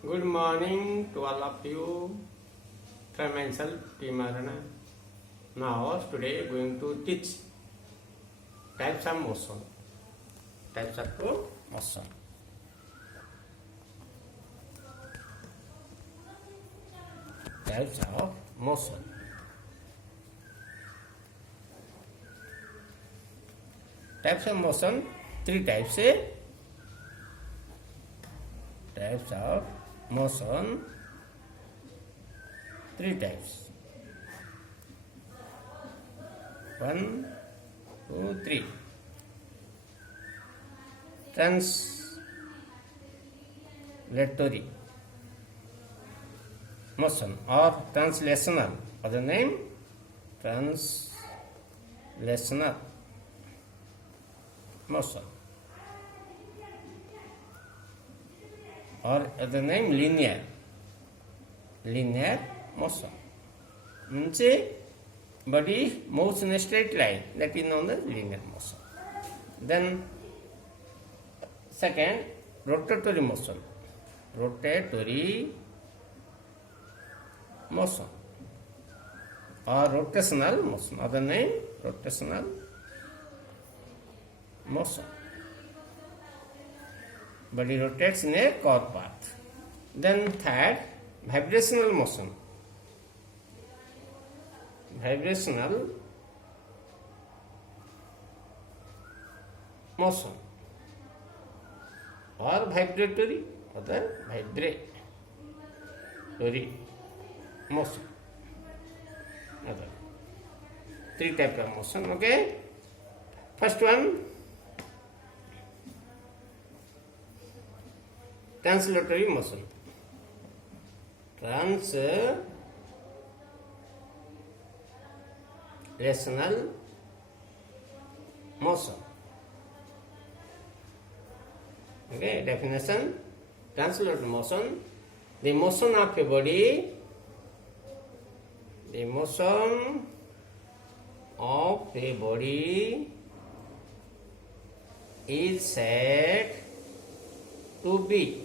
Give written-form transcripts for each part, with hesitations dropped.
Good morning to all of you from myself, P. Marana. Now, today going to teach types of motion. Types of motion. Types of motion. Types of motion, three types. Types of motion, three types. 1, 2, 3. Translatory motion or translational. Other name, translational motion. Or other name, linear motion. Means body moves in a straight line, that is known as linear motion. Then second, rotatory motion. Rotatory motion or rotational motion. Other name, rotational motion. Body rotates in a curved path. Then third, vibrational motion. Vibrational motion or vibratory, other vibratory motion. Other three types of motion. Okay. First one, translatory motion. Translational motion. Okay, definition. Translatory motion, the motion of a body, the motion of a body is said to be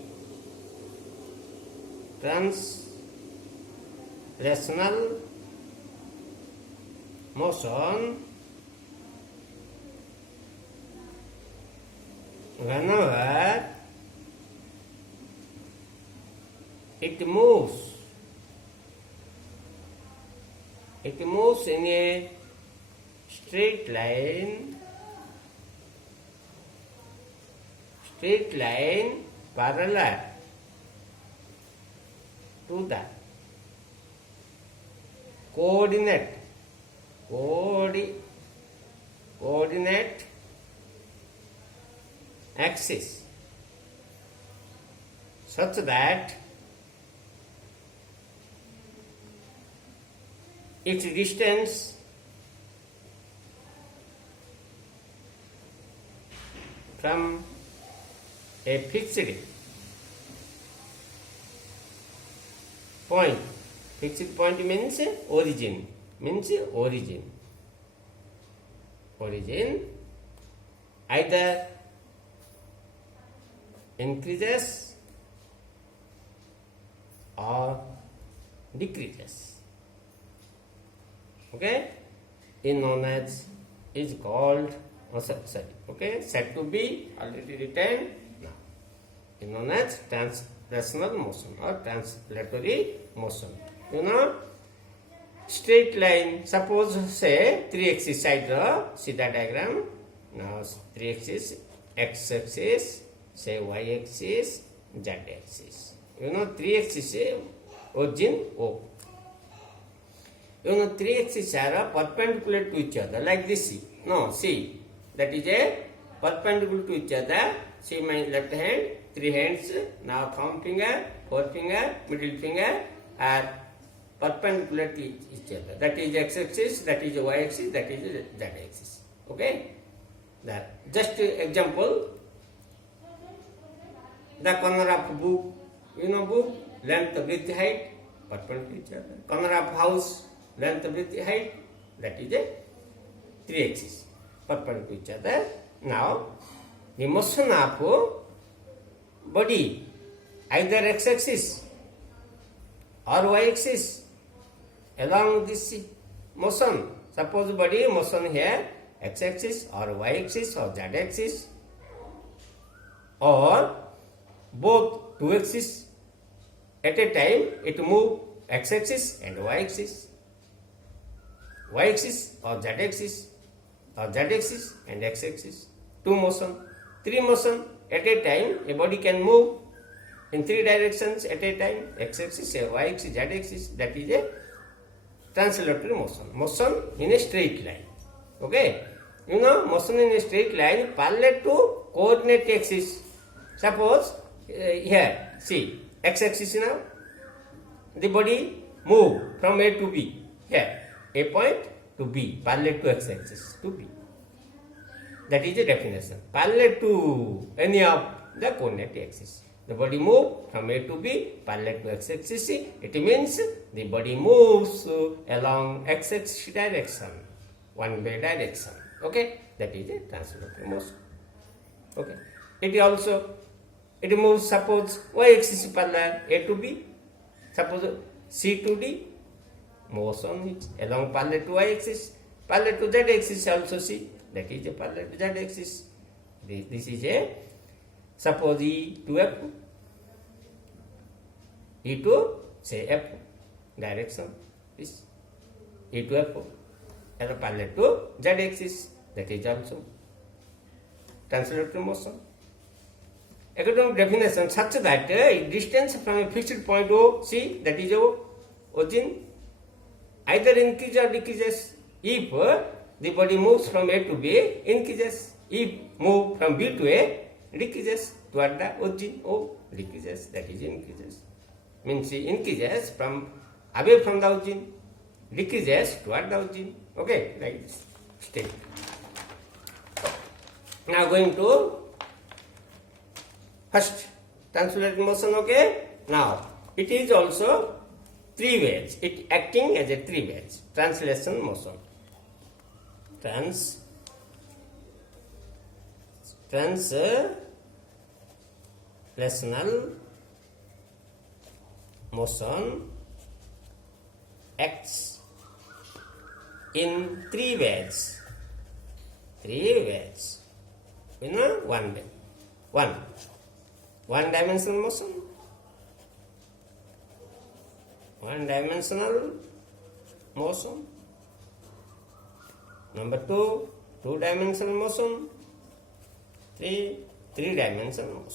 translational motion whenever it moves in a straight line parallel to the coordinate axis such that its distance from a fixed point. Fixed point means origin. Origin either increases or decreases. Okay, is called okay, said to be already written now. Is known as translational motion or translatory motion. Straight line. Suppose say 3 axis side draw. See the diagram. Now 3 axis, x axis, say y axis, z axis. 3 axis origin O. 3 axes are perpendicular to each other like this. See, that is a perpendicular to each other. See my left hand, 3 hands. Now thumb finger, 4 finger, middle finger are perpendicular to each other. That is x axis, that is y axis, that is z axis. Okay. That just example. The corner of book, book, length, width, height, perpendicular to each other. Corner of house, length, width, height, that is a 3 axis perpendicular to each other. Now, the motion of body either x-axis or y-axis along this motion. Suppose body motion here x-axis or y-axis or z-axis or both two axes at a time, it move x-axis and y-axis, y-axis or z-axis and x-axis. Two motion, three motion at a time. A body can move in three directions at a time: x-axis, y-axis, z-axis. That is a translatory motion. Motion in a straight line. Okay, you know, motion in a straight line parallel to coordinate axis. Suppose here, see, x-axis now, the body move from A to B. Here, A point to B, parallel to x-axis to B. That is the definition. Parallel to any of the coordinate axis. The body move from A to B, parallel to x-axis. It means the body moves along x-axis direction, one-way direction. Okay, that is a translatory motion. Okay, it moves. Suppose y-axis parallel A to B. Suppose C to D. Motion is along parallel to y-axis, parallel to z-axis also C. That is a parallel to z-axis. This is a, suppose E to F, E to say F direction, this E to F and parallel to z-axis. That is also translatory motion. According to definition, such that distance from a fixed point O, C, that is origin, either increases or decreases. If the body moves from A to B, increases. If move from B to A, decreases toward the origin O, decreases. That is increases. Means increases from away from the origin, decreases toward the origin. Okay, like this. Stay. Now going to first translatory motion. Okay. Now it is also three ways. It acting as a three ways. Translation motion. Translational motion acts in three ways. You know, one dimensional motion. One-dimensional motion. Number two, two-dimensional motion. Three-dimensional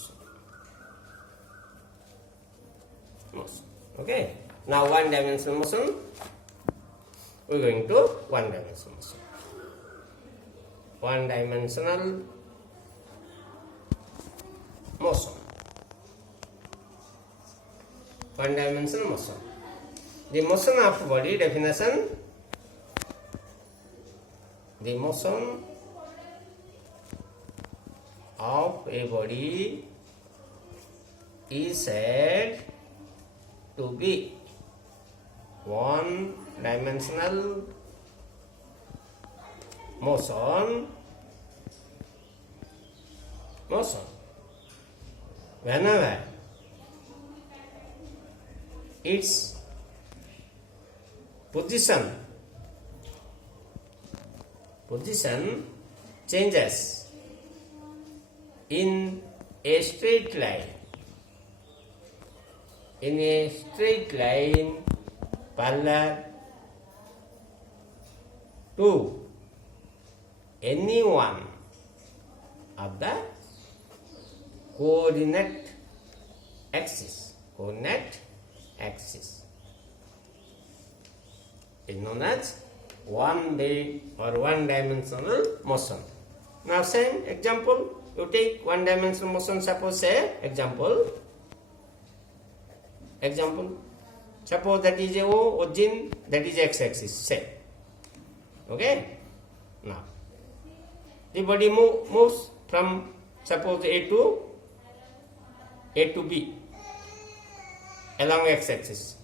motion. Okay. Now one-dimensional motion. We are going to one-dimensional motion. One-dimensional motion. One-dimensional motion. The motion of body definition. The motion of a body is said to be one-dimensional motion whenever its position changes in a straight line parallel to any one of the coordinate axis is known as one-way or one-dimensional motion. Now same example, you take one-dimensional motion. Suppose say example, suppose that is a origin, that is x-axis, say. Okay. Now the body moves from, suppose A to B along x-axis.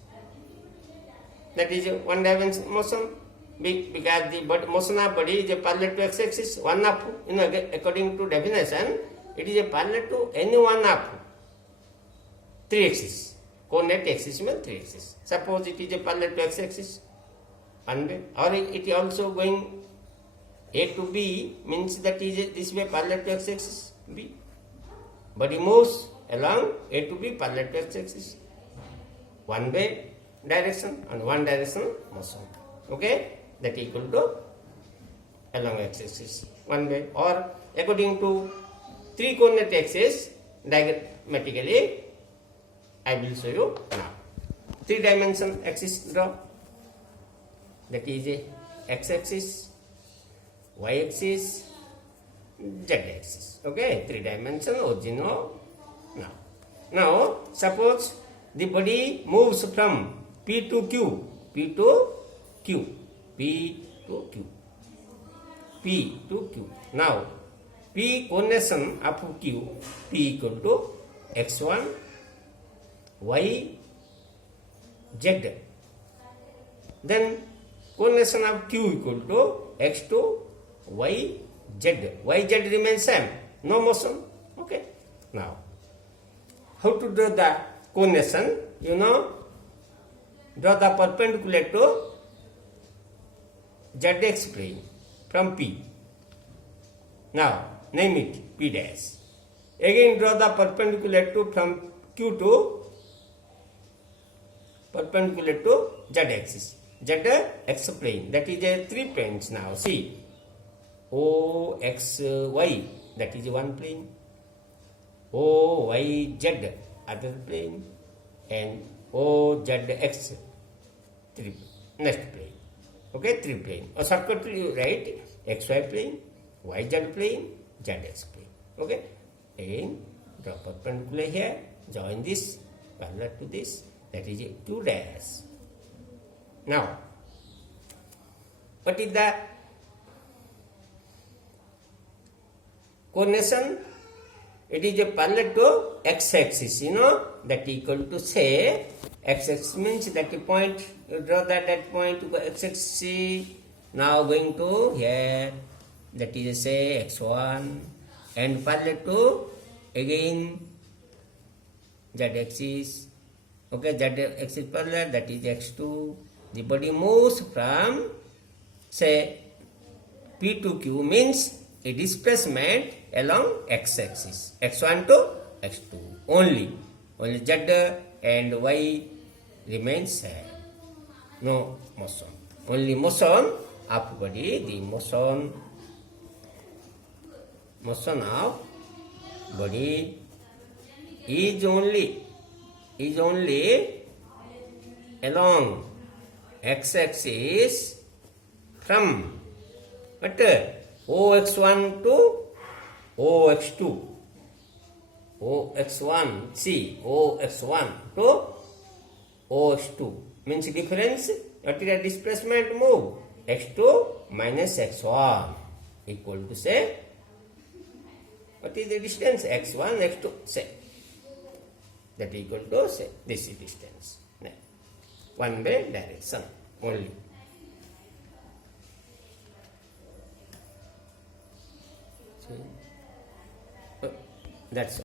That is a one-dimensional motion, because the motion of body is a parallel to x-axis. One up, according to definition, it is a parallel to any one up 3 axis. Coordinate axis means 3 axis. Suppose it is a parallel to x axis, one way, or it is also going A to B, means that is this way parallel to x axis B. Body moves along A to B parallel to x axis. One way direction and one direction motion. Okay, that equal to along x axis one way, or according to 3 coordinate axis diagrammatically I will show you now. 3 dimension axis draw, that is a x axis, y axis, z axis. Okay, 3 dimension original. Now suppose the body moves from P to Q, P to Q, P to Q, P to Q. Now P coordination of Q, P equal to x1, y, z. Then coordination of Q equal to x2, y, z. Y, z remains same, no motion. Okay. Now, how to draw the coordination? You know, draw the perpendicular to zx plane from P. Now, name it P dash. Again, draw the perpendicular to from Q to perpendicular to z axis. Z x plane, that is a 3 planes now. See, O x y, that is one plane. O y z, other plane, and O z x, next plane. Okay, 3 plane. Or shortcut you write x y plane, y z plane, z x plane. Okay, again draw perpendicular here, join this parallel to this, that is a 2 dash. Now, what is the coordination? It is a parallel to x-axis, you know, that equal to say, x-axis means that point, you draw that point to x-axis, now going to here, that is say x1, and parallel to, again, z-axis, okay, z-axis parallel, that is x2, the body moves from, say, P to Q means a displacement along x-axis, x1 to x2 only z and y remains same, no motion, only motion of body, the motion of body is only along x-axis from what OX1 to OX2. OX1, see, OX1 to OX2 means difference. What is the displacement move? X2 minus X1 equal to say, what is the distance? X1, X2, say, that equal to say, this is distance. One way direction only. That's all.